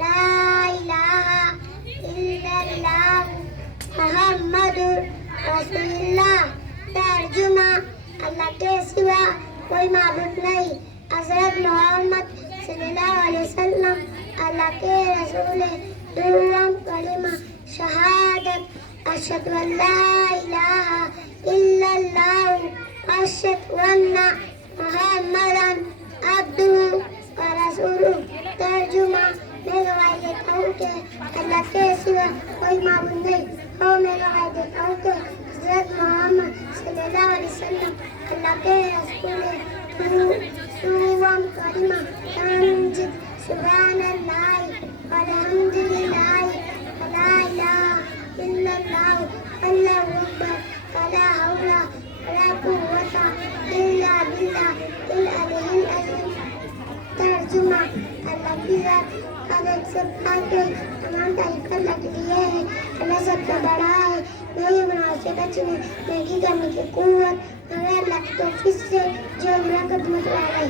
ला इलाहा इल्लल्लाह मुहम्मदुर रसूलुल्लाह। तर्जुमा, अल्लाह के सिवा कोई माबूद नहीं। हज़रत मोहम्मद सल्लल्लाहु अलैहि वसल्लम अल्लाह के रसूल हैं। दुर्लम कलिमा शहादत अशहदु अल्ला इलाहा इल्लल्लाह व अशहदु अन्ना मुहम्मदन अब्दुहु व रसूलुहु। तर्जुमा, मैं गवाही देता हूँ कि अल्लाह के सिवा कोई माबूद नहीं और मैं गवाही देता हूँ कि हज़रत मोहम्मद सल्लल्लाहु अलैहि वसल्लम अल्लाह के रसूल हैं। दुर्लम कलिमा तंजिद सुब्हानल्लाह वल्हम्दुलिल्लाह वला इलाहा इल्लल्लाह अल्लाहु अकबर वला हौला वला कुव्वता इल्ला बिल्लाहिल अलिय्यिल अज़ीम। तर्जुमा, अल्लाह की ज़ात खालिक सिफ़ात के तमाम तारीफ़ अल्लाह के लिए है। अल्लाह सबसे बड़ा है। नहीं गुनाहों से बचने, नेकी करने की कुव्वत मगर अल्लाह की तौफ़ीक़ से जो अल्लाह की खिदमत वाला है।